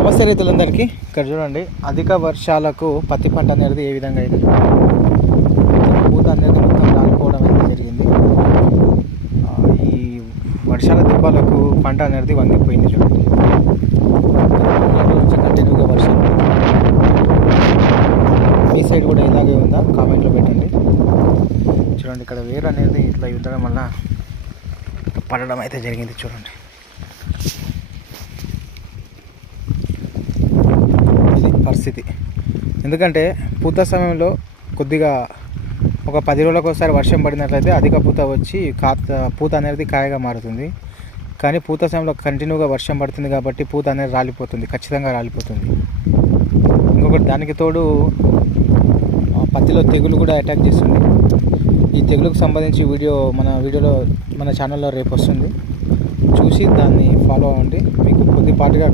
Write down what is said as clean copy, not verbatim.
నమస్తే రైతులందరికీ. ఇక్కడ చూడండి, అధిక వర్షాలకు పత్తి పంట అనేది ఏ విధంగా అయితే పూత అనేది మొత్తం రాలిపోవడం అయితే జరిగింది. ఈ వర్షాల దెబ్బలకు పంట అనేది వంగిపోయింది. చూడండి, 2 రోజుల నుంచి కంటిన్యూగా వర్షం. మీ సైడ్ కూడా ఇలాగే ఉందా? కామెంట్లో పెట్టండి. చూడండి, ఇక్కడ వేరు అనేది ఇట్లా ఉండడం వల్ల పడడం అయితే జరిగింది. చూడండి, పరిస్థితి. ఎందుకంటే పూత సమయంలో కొద్దిగా ఒక 10 రోజులకు ఒకసారి వర్షం పడినట్లయితే అధిక పూత వచ్చి పూత అనేది కాయగా మారుతుంది. కానీ పూత సమయంలో కంటిన్యూగా వర్షం పడుతుంది కాబట్టి పూత అనేది రాలిపోతుంది, ఖచ్చితంగా రాలిపోతుంది. ఇంకొకటి, దానికి తోడు పత్తిలో తెగులు కూడా అటాక్ చేస్తుంది. ఈ తెగులుకు సంబంధించి మన ఛానల్లో రేపు వస్తుంది. చూసి దాన్ని ఫాలో అవ్వండి. మీకు కొద్దిపాటుగా